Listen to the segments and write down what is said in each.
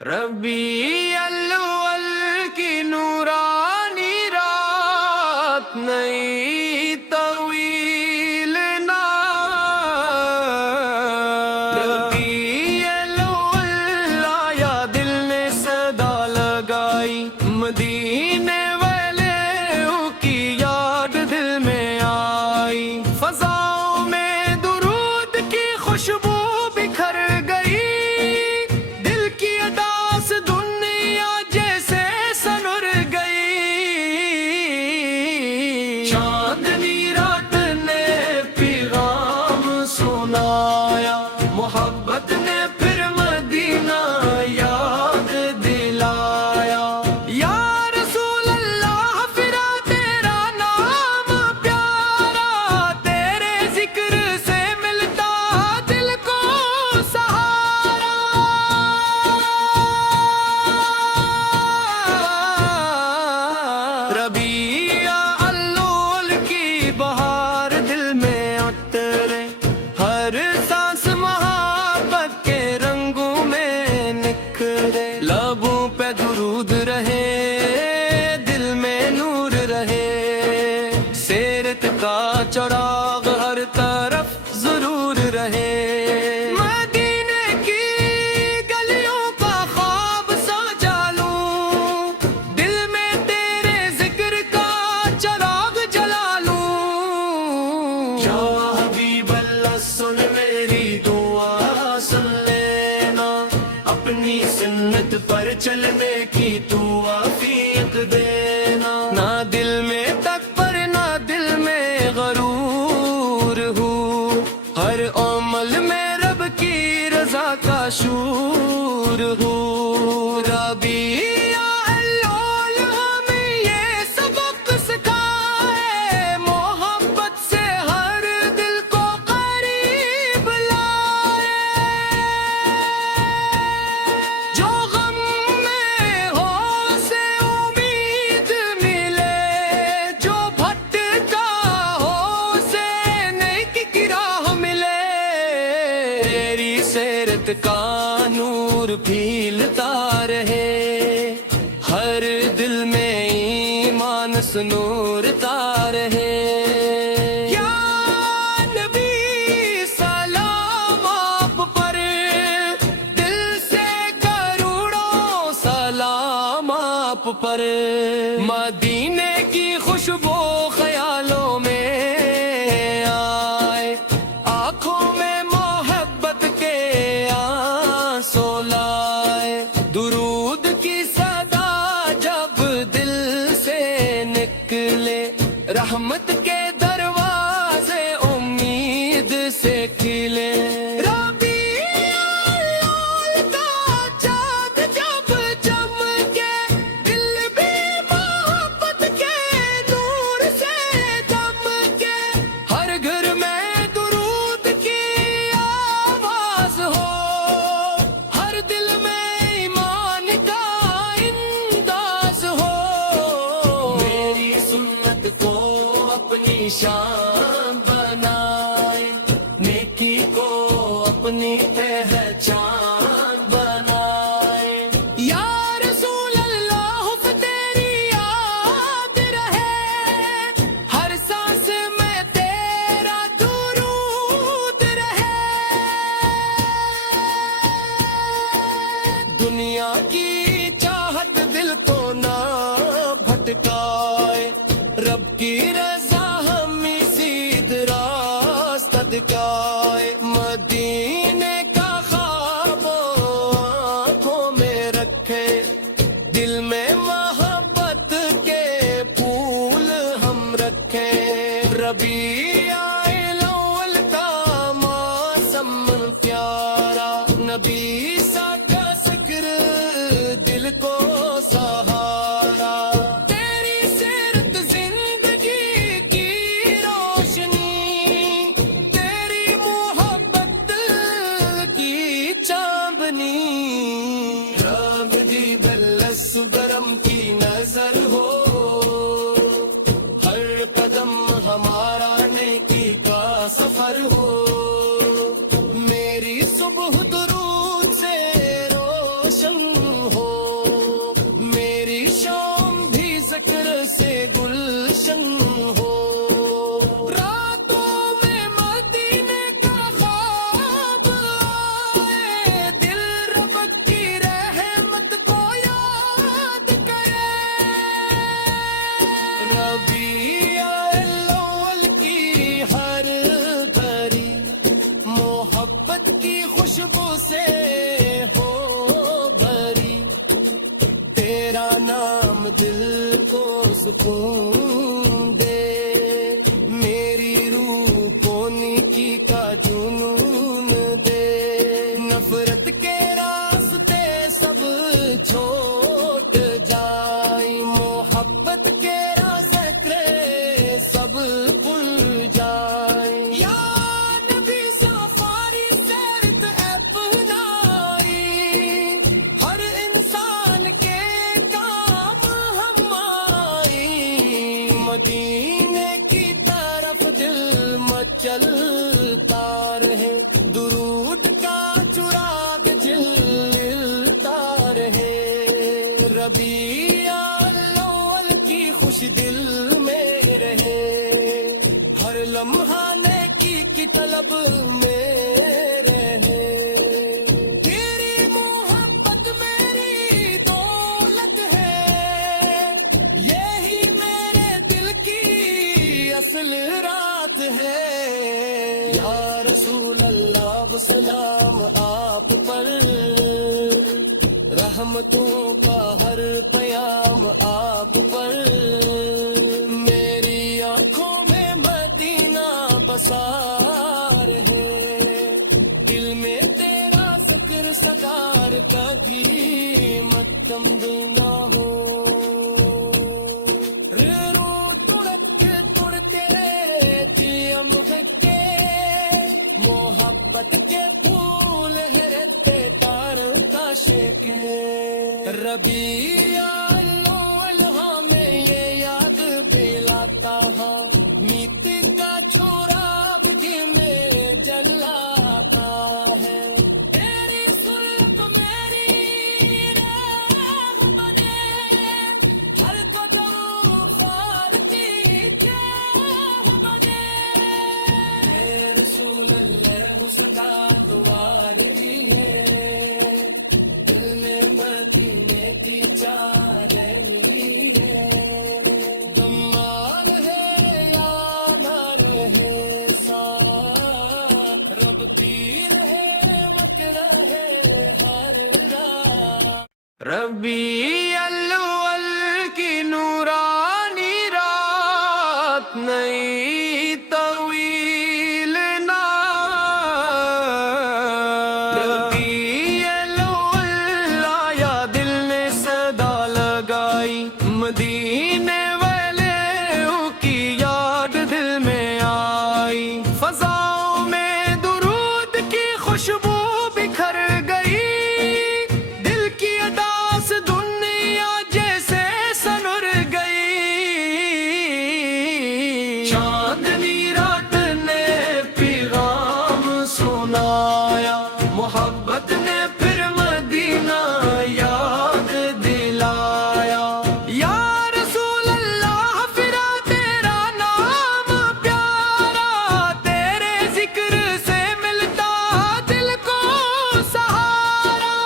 ربی الاول کی نورانی رات نئی طویل نا ربی الاول آیا دل نے صدا لگائی مدینے والے کی یاد دل میں آئی فضاؤں میں درود کی خوشبو بکھر گئی محبت نے پھر مدینہ یاد دلایا یا رسول اللہ پھرا تیرا نام پیارا تیرے ذکر سے ملتا دل کو سہارا ربیع الاول کی بہار دل میں اترے ہر سانس لبوں پہ درود رہے دل میں نور رہے سیرت کا چراغ ہر طرف ضرور رہے مدینے کی گلیوں کا خواب سجا لوں دل میں تیرے ذکر کا چراغ جلا لوں یا حبیب اللہ سن میری دعا سن لینا اپنی سنت پر چلنے کی تو عافیت دینا نہ دل میں تکبر نہ دل میں غرور ہوں ہر عمل میں رب کی رضا کا شعور ہوں ربیع الاول ہمیں یہ سبق سکھائے محبت سے ہر دل کو قریب لائے جو سیرت کا نور پھیلتا رہے ہر دل میں ایمان سنورتا رہے یا نبی سلام آپ پر دل سے کروڑوں سلام آپ پر مدینے کی خوشبو خیالوں میں آئے آنکھوں میں درود کی صدا جب دل سے نکلے رحمت کے دروازے امید سے کھلے ربیع الاول کا چاند جب چمکے دل بھی محبت کے نور سے دمکے ہر گھر میں درود کی آواز ہو ہر دل میں شان بنائے نیکی کو اپنی پہچان بنائے یا رسول اللہ تیری یاد رہے ہر سانس میں تیرا درود رہے دنیا کی چاہت دل کو نہ بھٹکائے رب کی رضا مدینے کا خواب آنکھوں میں رکھے دل میں محبت کے پھول ہم رکھے ربیع الاول کا موسم پیارا نبی سا کا ذکر دل کو سہارا رب دی بلس برم دل کو سکون دے، میری روح کو نیکی کا جنون دے، نفرت کے راستے سب چھوٹ جائیں، محبت کے راستے سب بھول جائیں، یا نبی سفاری سیرت اپنائی، ہر انسان کے کام ہم آئی، مدینے کی طرف دل مچلتا رہے، درود کا چراغ جلتا رہے، ربیع الاول کی خوش دل میں رہے، ہر لمحہ نیکی کی طلب میں رہے، تیری محبت میری دولت ہے، یہی میرے دل کی اصل رات ہے، یا رسول اللہ سلام آپ پر، رحمتوں کا ہر پیام آپ پر، میری آنکھوں میں مدینہ بسا رہے، دل میں تیرا فکر صدار کا قیمت کم نہ ہو، محبت کے پھول ہرتے تار تاشے کے، ربیع الاول ہمیں یہ یاد دلاتا ہے، میت کا چراغ دل میں جلاتا ہے، تیری سلط میری راہ بنے، ہر کو جو فار کی چاہ بنے، اے رسول اللہ صدا تمہاری ہے، دل میں مدینے کی چارنی ہے، دمال ہے یا نہ رہے ساتھ، رب کی رہے وقت رہے ہر رات، ربیع الاول کی نورانی رات نئی طویل نا، ربیع الاول آیا دل نے صدا لگائی، مدینے والوں کی یاد دل میں آئی، فضاؤں میں درود کی خوشبو بکھر گئی، دل کی اداس دنیا جیسے سنر گئی، چاندنی رات نے پیغام سنایا، محبت نے پھر مدینہ یاد دلایا، یا رسول اللہ پھرا تیرا نام پیارا، تیرے ذکر سے ملتا دل کو سہارا،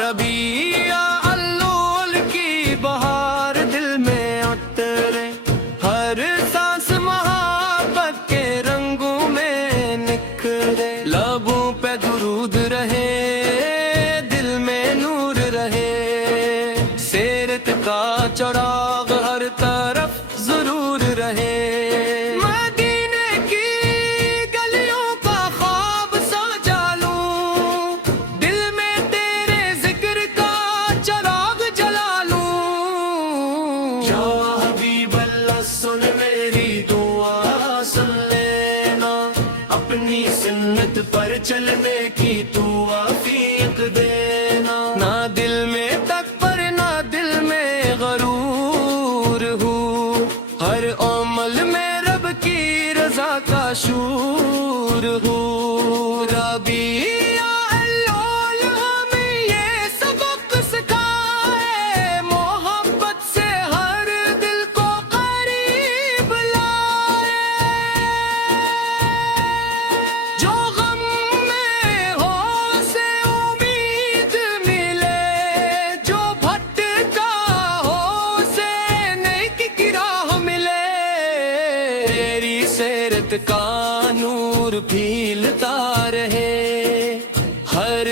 ربیع الاول کی بہار دل میں اترے، ہر سانس محبت کے رنگوں میں نکھرے، لبوں پہ درود رہے، دل میں نور رہے، سیرت کا چراغ ہر طرف ضرور رہے، مدینے کی گلیوں کا خواب سجا لوں، دل میں تیرے ذکر کا چراغ جلا لوں، یا حبیب اللہ سن میری دعا سن لینا، اپنی سنت پر چلنے کی تو عافیت دینا، نہ دل میں تکبر نہ دل میں غرور ہوں، ہر عمل میں رب کی رضا کا شعور ہوں، ربیع الاول ہمیں یہ سبق سکھائے، محبت سے ہر دل کو قریب لائے، جو غم میں ہو اسے امید ملے، جو بھٹکا ہو اسے نیکی کی راہ ملے، تیری سیرت کا نور پھیلتا رہے، ہر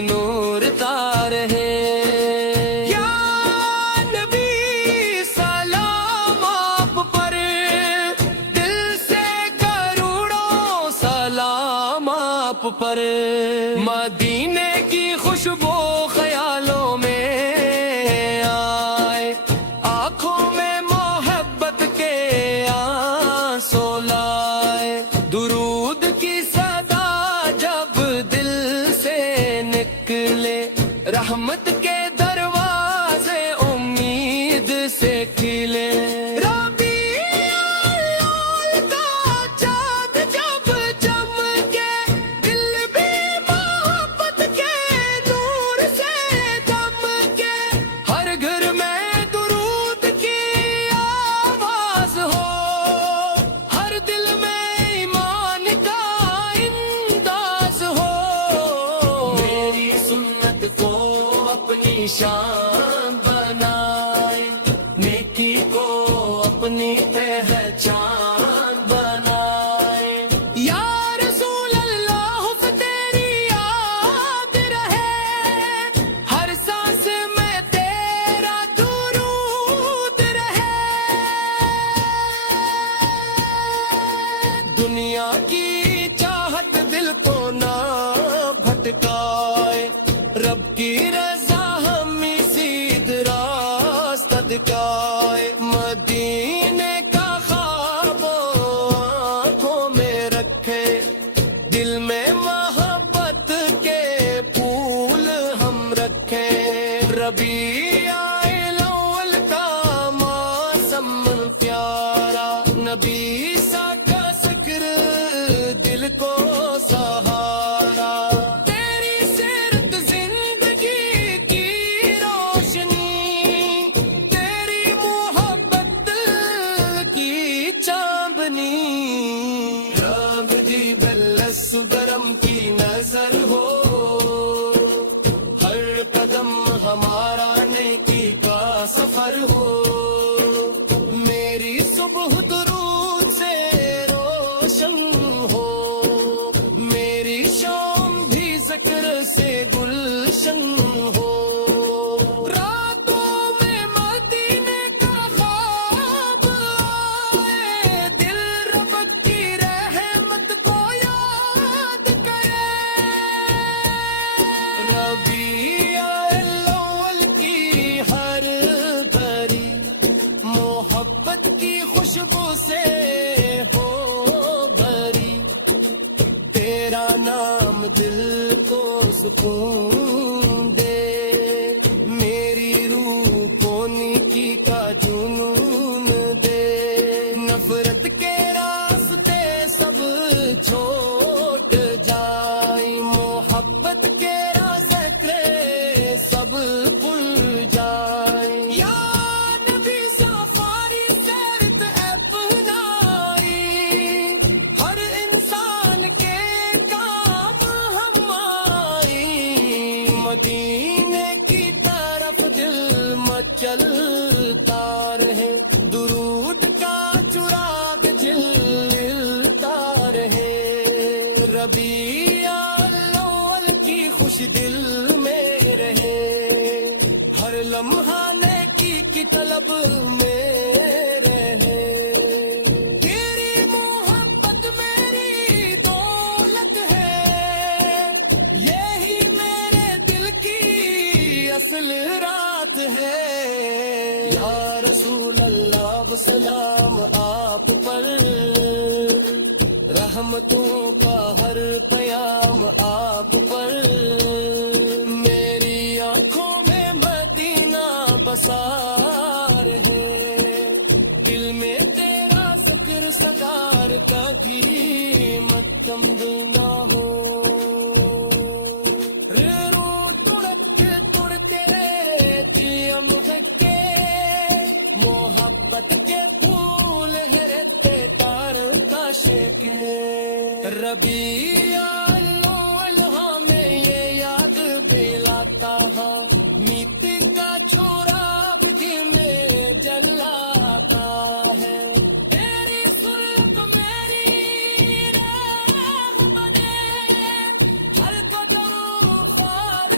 نورتا رہے یا نبی سلام آپ پر دل سے کروڑوں سلام آپ پر مدینے کی خوشبو خیالوں میں آئے آنکھوں میں محبت کے آنسو لائے درود کی صدا جب دل سے نکلے رحمت کے دروازے امید سے کھلے ربیع الاول کا چاند جب چمکے دل بھی محبت کے نور سے دمکے ہر گھر میں درود کی آواز ہو ہر دل میں ایمان کا انداز ہو میری سنت کو اپنی شان بنائے نیکی کو اپنی پہچان بنائے یا رسول اللہ تیری یاد رہے ہر سانس میں تیرا درود رہے دنیا کی چاہت دل کو نہ بھٹکائے رب کی رضا ہمیں سیدھ راستہ دکھائے مدینے کا خواب آنکھوں میں رکھے دل میں محبت کے پھول ہم رکھیں ربیع الاول کا موسم پیارا نبی سا کا ذکر دل کو سہارا تیری سیرت زندگی کی روشنی تیری محبت دل کی چاندنی رب دی بلس گرم کی نظر ہو ہر قدم ہمارا نیکی کا سفر ہو میری صبح درود سے روشن ہو میری شام بھی ذکر سے گلشن ہو راتوں میں مدینے کا خواب آئے دل رب کی رحمت کو یاد کرے ربیع الاول کی ہر گھڑی محبت کی خوشبو سے ہو بھری تیرا نام دل کو سکون دے میری روح کو نیکی کا جنون دے نفرت کے راستے سب چھوٹ جائیں محبت کے راستے سب بھول جائیں یا نبی سفاری سیرت اپنائی ہر انسان کے کام ہم آئی مدینے کی طرف دل مچلتا رہے درود کا چراغ جلتا رہے ربیع الاول کی خوش دل میں رہے ہر لمحہ نیکی کی طلب میں رہے تیری محبت میری دولت ہے یہی میرے دل کی اصل رات ہے یا رسول اللہ سلام آپ پر رحمتوں کا ہر پیام آپ پر میری آنکھوں میں مدینہ بسار ہے دل میں تیرا ذکر صدار کبھی متم نہ ہو محبت کے پھول ہرتے تار کاش کے ربیع الاول ہمیں یہ یاد دلاتا ہے میت کا چھوڑا بدھی میں جلاتا ہے تیری سلط میری راہ بنے ہر قدم خار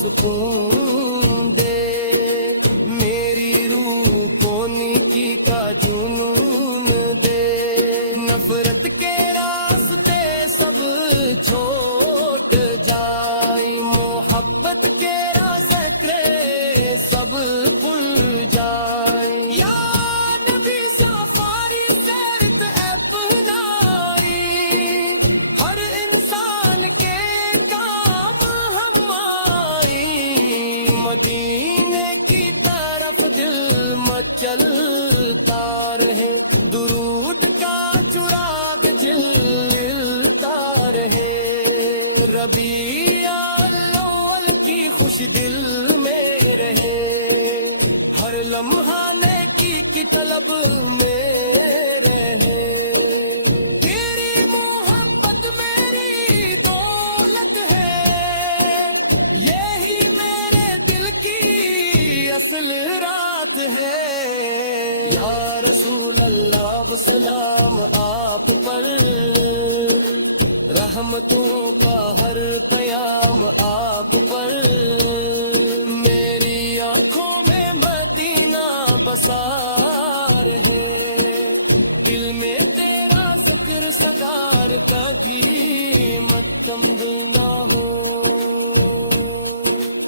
سکون دے، میری روح کو نیکی کا جنون دے، نفرت کے راستے سب چھوٹ جائیں، محبت کے راستے سب بھول جائیں، یا نبی سفاری سیرت اپنائی، ہر انسان کے کام ہم آئی، مدینے کی طرف دل مچلتا رہے، درود کا چراغ جلتا رہے، ربیع الاول کی خوش دل میں رہے، ہر لمحہ نیکی کی طلب میں رہے، تیری محبت میری دولت ہے، یہی میرے دل کی اصل رات ہے، یا رسول اللہ سلام آپ پر، رحمتوں کا ہر پیام آپ پر، میری آنکھوں میں مدینہ بسا رہے، دل میں تیرا ذکر سگار کا قیمت کم نہ ہو،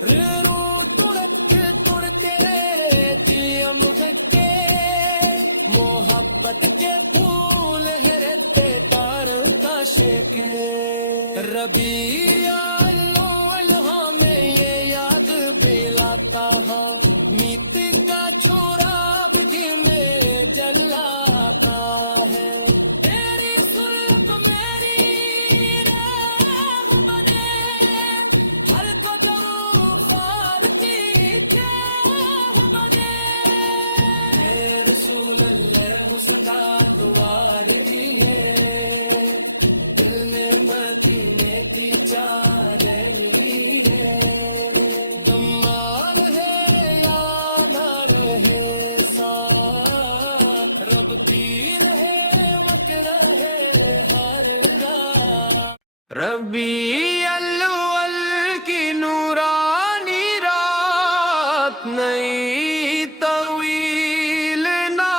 رو توڑتے تیم کے محبت کے پھول ہرتے تار کاشے کے، ربیع الاول ہمیں یہ یاد دلاتا ہے، میت کا چوراغ دل میں جلاتا ہے، تیری سلط میری راہ بنے، ہر کو جو خوار کی چاہ بنے، اے رسول اللہ مصطفیٰ دعا رہی ہے، دل نے مدینے کی چار لی ہے، دمار ہے یا نہ رہے ساتھ، رب کی رہے وقت رہے ہر رات، ربیع الاول کی نورانی رات نئی طویل نا،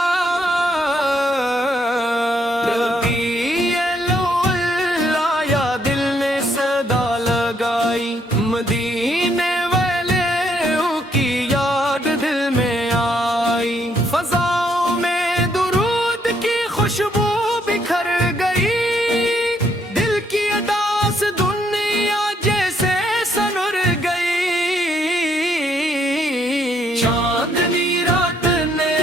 ربیع الاول آیا دل نے صدا لگائی، مدینے والوں کی یاد دل میں آئی، فضاؤں میں درود کی خوشبو بکھر گئی، دل کی اداس دنیا جیسے سنر گئی، چاندنی رات نے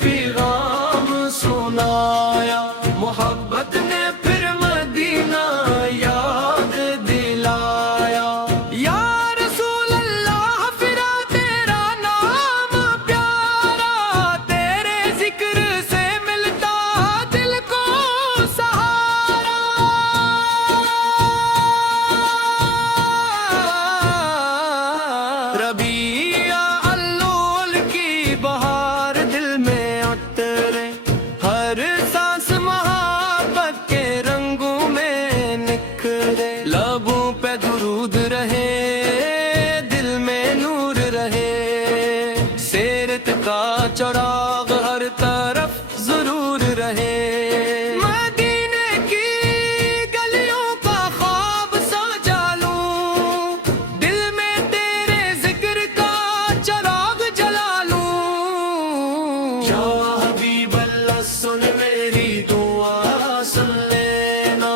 پیغام سنایا، محبت نے پھر مدینہ یاد دلایا، یا رسول اللہ پھرا تیرا نام پیارا، تیرے ذکر سے ملتا دل کو سہارا، ربیع الاول کی بہار دل میں اترے، ہر سانس محبت کے رنگوں میں نکھرے، لبوں پہ درود رہے، دل میں نور رہے، سیرت کا چراغ ہر طرف ضرور رہے، مدینے کی گلیوں کا خواب سجا لوں، دل میں تیرے ذکر کا چراغ جلا لوں، یا حبیب اللہ سن میری دعا سن لینا،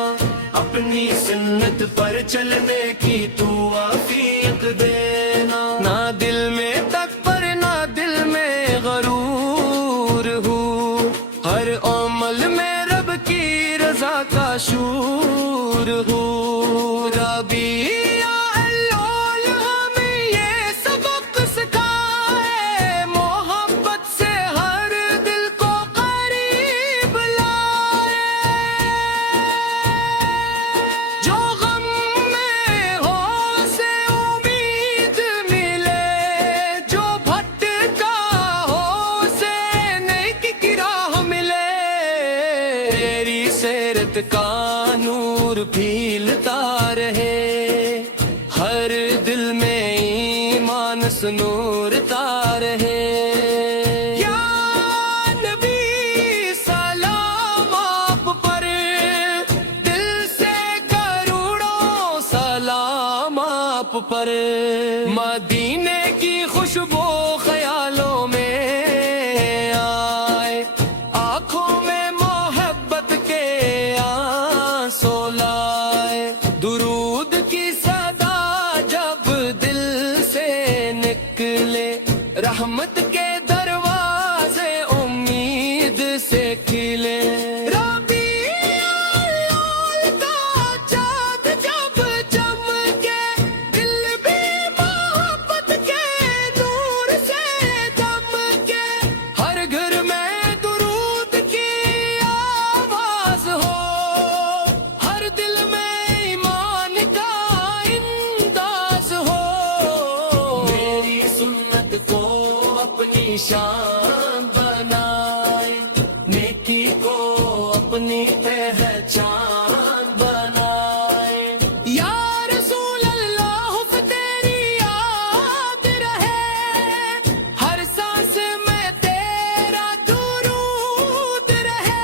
اپنی سنت پر چلنے کی تو عافیت دینا، نہ دل میں تکبر نہ دل میں غرور ہوں، ہر عمل میں رب کی رضا کا شعور ہوں، ربیع الاول ہمیں یہ سبق سکھائے، محبت سے ہر دل کو قریب لائے، جو غم میں ہو اسے امید ملے، جو بھٹکا ہو اسے نیکی کی راہ ملے، تیری سیرت کا نور پھیلتا رہے، ہر دل میں نورتا رہے یا نبی سلام آپ پر دل سے کروڑوں سلام آپ پر مدینے کی خوشبو خیالوں میں آئے آنکھوں میں محبت کے آنسو لائے درود کی صدا جب دل سے نکلے رحمت کے دروازے امید سے کھلے ربیع الاول کا چاند جب چمکے دل بھی محبت کے نور سے دمکے ہر گھر میں درود کی آواز ہو ہر دل میں ایمان کا انداز ہو میری سنت کو اپنی شان بنائے نیکی کو اپنی پہچان بنائے یا رسول اللہ تیری یاد رہے ہر سانس میں تیرا درود رہے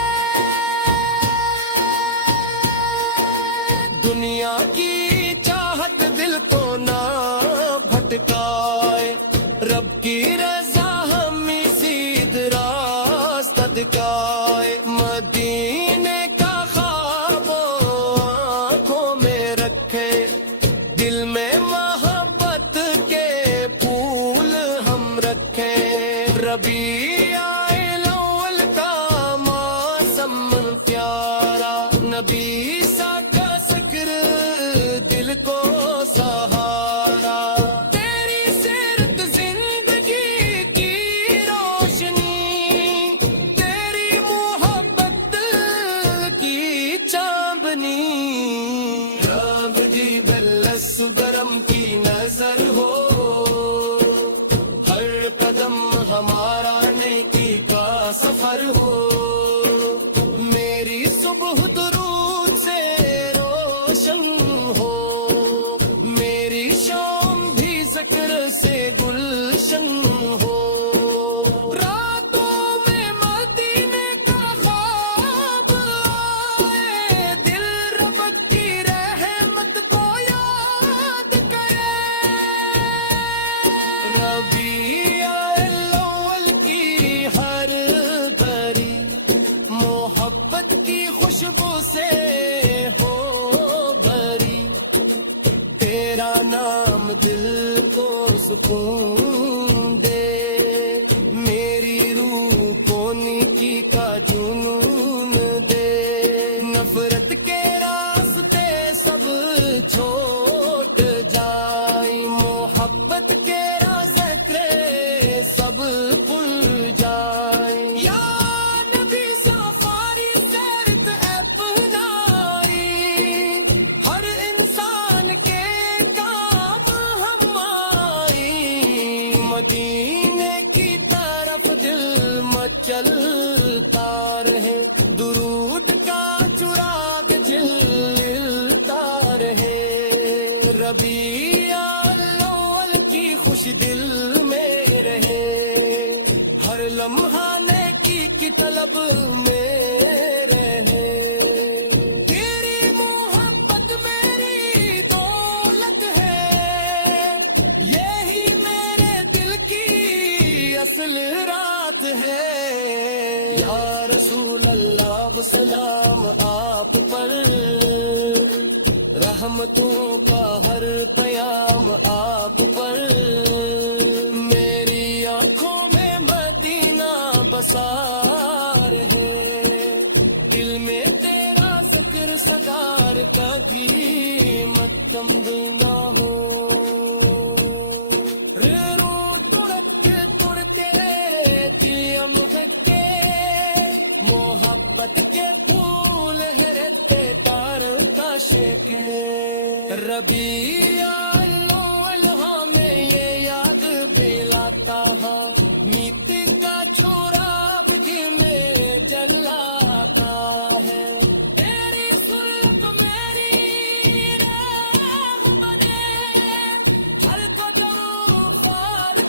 دنیا کی چاہت دل کو نہ بھٹکائے رب کی رضا ہمیں سیدھ راستہ دکھائے مدینے کا خواب آنکھوں میں رکھے دل میں محبت کے پھول ہم رکھیں ربیع الاول کا موسم پیارا نبی سا کا ذکر دل کو سہارا تیری سیرت زندگی کی روشنی تیری محبت دل کی چاندنی رب دی بلس گرم کی نظر ہو ہر قدم ہمارا نیکی کا سفر ہو میری صبح درود سے روشن ہو میری شام بھی ذکر سے گلشن ہو راتوں میں مدینے کا خواب آئے دل رب کی رحمت کو یاد کرے ربیع الاول کی ہر گھڑی محبت کی خوشبو سے ہو بھری تیرا نام دل کو سکون دے میری روح کو نیکی کا جنون دے نفرت کے راستے سب چھوٹ جائیں محبت کے راستے سب بھول جائیں یا نبی سفاری سیرت اپنائی ہر انسان کے کام ہم آئی مدینے کی طرف دل مچلتا رہے درود کا چراغ جلتا رہے ربیع الاول کی خوش دل میں رہے ہر لمحہ نیکی کی طلب میں رہے تیری محبت میری دولت ہے یہی میرے دل کی اصل رات ہے یا رسول اللہ سلام آپ پر رحمتوں کا ہر پیام آپ پر میری آنکھوں میں مدینہ بسا رہے دل میں تیرا ذکر سگار کا قیمت کم نہ ہو رو تڑتے تڑتے تیم کے محبت کے پھول رہتے تار کاش کے ربیع الاول ہمیں یہ یاد دلاتا ہے میت کا چھوڑا بھی میں جلاتا ہے تیری سلط میری راہ بنے ہر قدم خال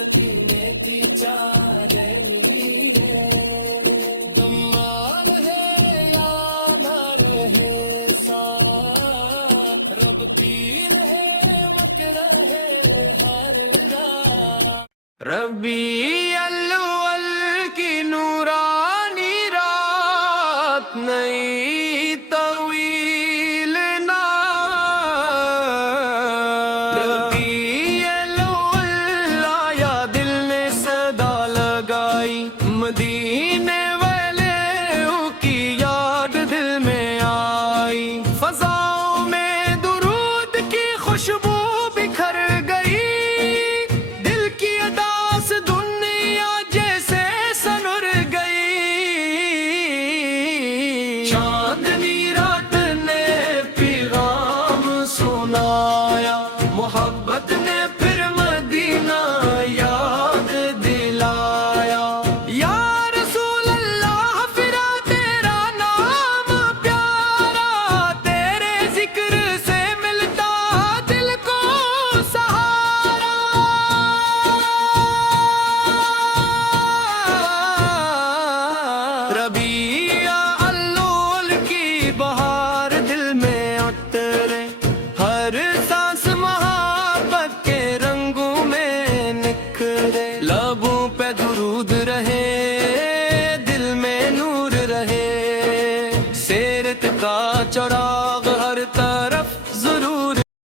مدینے کی چار میرے دمار ہے یا نہ رہے سا رب کی رہے مکر ہے ہر راہ ربی